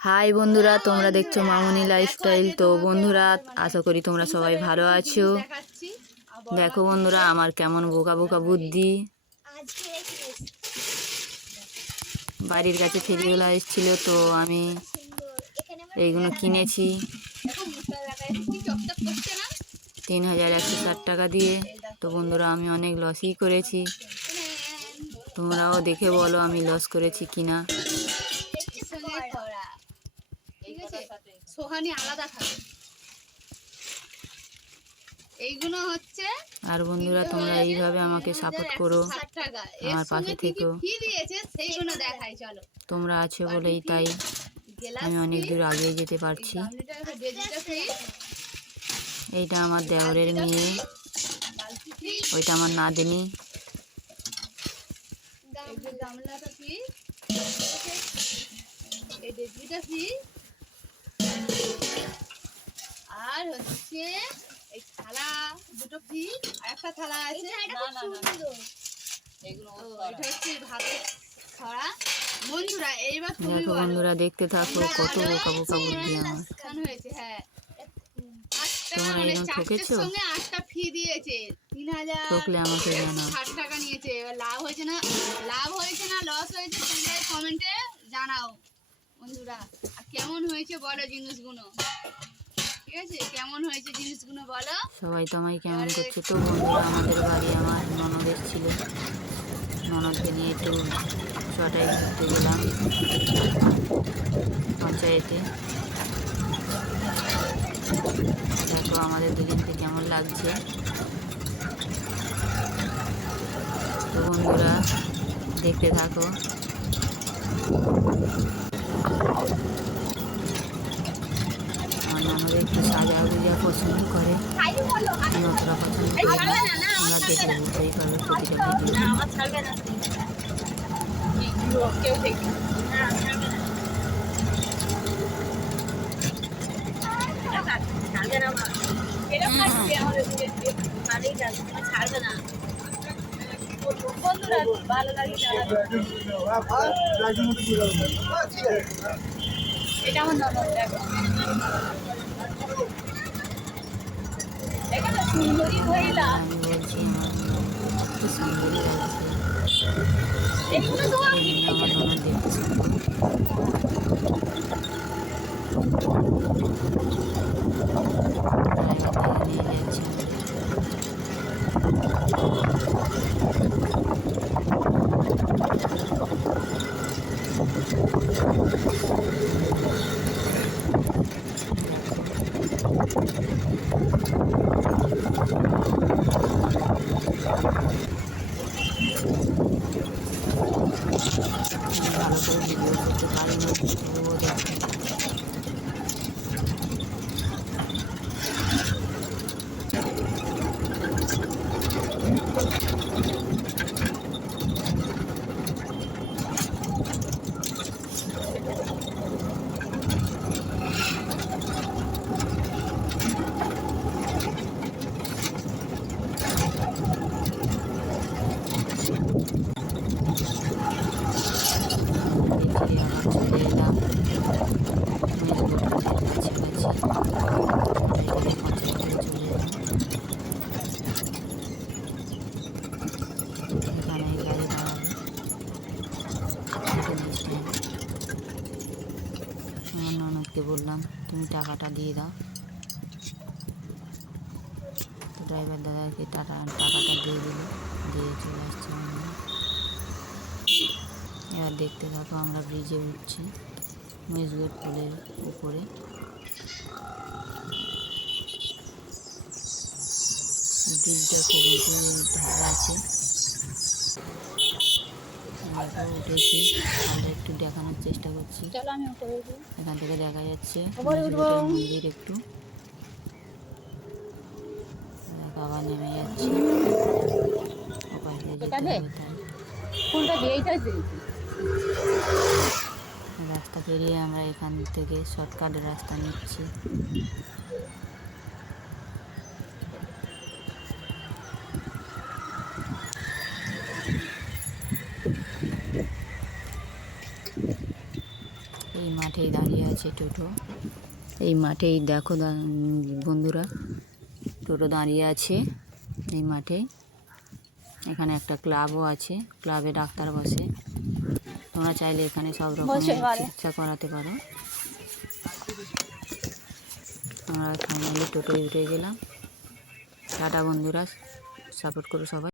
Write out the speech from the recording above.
High বন্ধুরা, তোমরা দেখছ মামনি লাইফস্টাইল তো বন্ধুরা, আশা করি তোমরা সবাই ভালো আছো। দেখো বন্ধুরা, আমার কেমন বোকা বোকা বুদ্ধি। বাড়ির কাছে ফেরিওয়ালা এসেছিল, তো আমি এইগুলো কিনেছি। তিন হাজার একশো ষাট টাকা দিয়ে। তো বন্ধুরা, আমি অনেক লসই করেছি। তোমরাও দেখে বলো আমি লস করেছি কিনা। ঠিক আছে? সোহানি আলাদা খাবে। এইগুলো হচ্ছে আর বন্ধুরা তোমরা এইভাবে আমাকে সাপোর্ট করো 160 টাকা এর আমার পাশে থেকো। ফি দিয়েছে সেইগুলো দেখাই চলো। তোমরা আছো বলেই তাই। আমি অনেক দূর আগিয়ে যেতে পারছি। এইটা আমার দেওরের মেয়ে। ওইটা আমার নাতনি। এই যে গামলাটা ফ্রি এই ডেজিটা ফ্রি আর হচ্ছে এই থালা দুটো ফ্রি আর একটা থালা আছে। এটা হচ্ছে ভাতের ছড়া বন্ধুরা এইবার তুমি বন্ধুরা দেখতে থাকো কত বোকা বোকা বুদ্ধি আমার কেন হয়েছে হ্যাঁ। তোমরা মানে এরকম ঠকেছো? সঙ্গে আটটা ফি দিয়েছে। তিন হাজার ঠকলে আমাকে জানাও ষাট টাকা নিয়েছে। এবার লাভ হয়েছে না? লাভ হয়েছে না? লস হয়েছে? তোমরা কমেন্টে জানাও। বন্ধুরা আর কেমন হয়েছে বলো জিনিসগুলো? ঠিক আছে? কেমন হয়েছে জিনিসগুলো বলো? সবাই তো আমায় কেমন করছে? তো বন্ধুরা আমাদের বাড়ি আমার ননদ এসেছিল ননদকে নিয়ে একটু ছটায় ঘুরতে গেলাম পঞ্চায়েতে। দেখো আমাদের দুজনকে কেমন লাগছে। তো বন্ধুরা দেখতে থাকো। আমার ননদ একটু সাজা গুজা পছন্দ করে। অতটা পছন্দ করি। না তোমরা দেখলে বুঝতেই পারবে প্রতিটা এটা আমার ননদ দেখো এই নিয়ে আমার ননদ দেখতে সুন্দর জায়গা থেকে নিয়ে যাচ্ছি আমি ভালো করে ভিডিও করতে পারি না তবুও দেখো দেখি আবার চলে এলাম মেজবোর্ডের কাছাকাছি এখানে পঞ্চায়েতে চলে এলাম এখানে গাড়ি দাঁড়াবে এখানে stand। ননদকে বললাম, তুমি টাকাটা দিয়ে দাও। ড্রাইভার দাদাকে টাকা টাকাটা দিয়ে দিল, দিয়ে চলে আসছে এবার দেখতে থাকো, আমরা ব্রিজে উঠছি, মেজগেট পুলের উপরে। ব্রিজটা খুব ঢাল আছে। উঠেছি আমরা একটু দেখানোর চেষ্টা করছি। এখান থেকে দেখা যাচ্ছে। মন্দির একটু। আবার নেমে যাচ্ছি। রাস্তা পেরিয়ে আমরা এখান থেকে শর্টকাট রাস্তা নিচ্ছি এই মাঠেই দাঁড়িয়ে আছে টোটো। এই মাঠেই দেখো দা- বন্ধুরা টোটো দাঁড়িয়ে আছে এই মাঠে এখানে একটা ক্লাবও আছে ক্লাবে ডাক্তার বসে। তোমরা চাইলে এখানে সব রকমের চিকিৎসা করাতে পারো। আমরা ফাইনালি টোটোয় উঠে গেলাম। টাটা বন্ধুরা সাপোর্ট করো সবাই।